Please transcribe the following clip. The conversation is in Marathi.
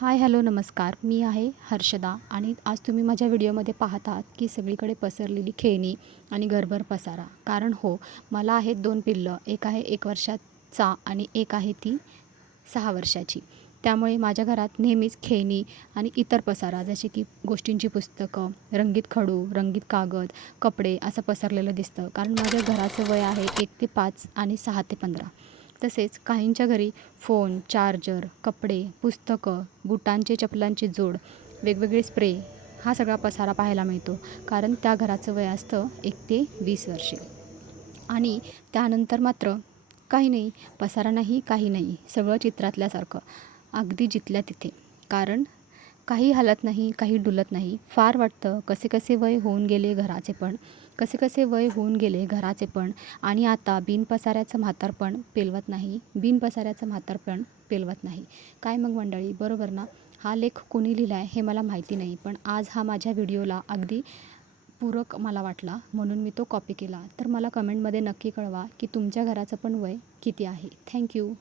हाय हॅलो नमस्कार. मी आहे हर्षदा आणि आज तुम्ही माझ्या व्हिडिओमध्ये पाहत आहात की सगळीकडे पसरलेली खेळणी आणि घरभर पसारा. कारण हो, मला आहेत 2 पिल्लं. एक आहे 1 वर्षाचा आणि एक आहे ती 6 वर्षाची. त्यामुळे माझ्या घरात नेहमीच खेळणी आणि इतर पसारा जसे की गोष्टींची पुस्तकं, रंगीत खडू, रंगीत कागद, कपडे असं पसरलेलं दिसतं. कारण माझ्या घराचं वय आहे 1 ते 5 आणि 6 ते 15. तसेच काहींच्या घरी फोन, चार्जर, कपडे, पुस्तकं, बुटांचे, चपलांची जोड, वेगवेगळे स्प्रे हा सगळा पसारा पाहायला मिळतो. कारण त्या घराचं वय असतं 1 ते 20 वर्षे. आणि त्यानंतर मात्र काही नाही, पसारा नाही, काही नाही. सगळं चित्रातल्यासारखं, अगदी जिथल्या तिथे. कारण काही हलत नाही, काही डुलत नाही. फार वाटतं कसे कसे वय होऊन गेले घराचे पण, कसे कसे वय होऊन गेले घराचे पण. आणि आता बिनपसाऱ्याचं म्हातारपण पेलवत नाही, बिनपसाऱ्याचं म्हातारपण पेलवत नाही. काय मग मंडळी, बरोबर ना? हा लेख कोणी लिहिला आहे हे मला माहिती नाही, पण आज हा माझ्या व्हिडिओला अगदी पूरक मला वाटला म्हणून मी तो कॉपी केला. तर मला कमेंटमध्ये नक्की कळवा की तुमच्या घराचं पण वय किती आहे. थँक्यू.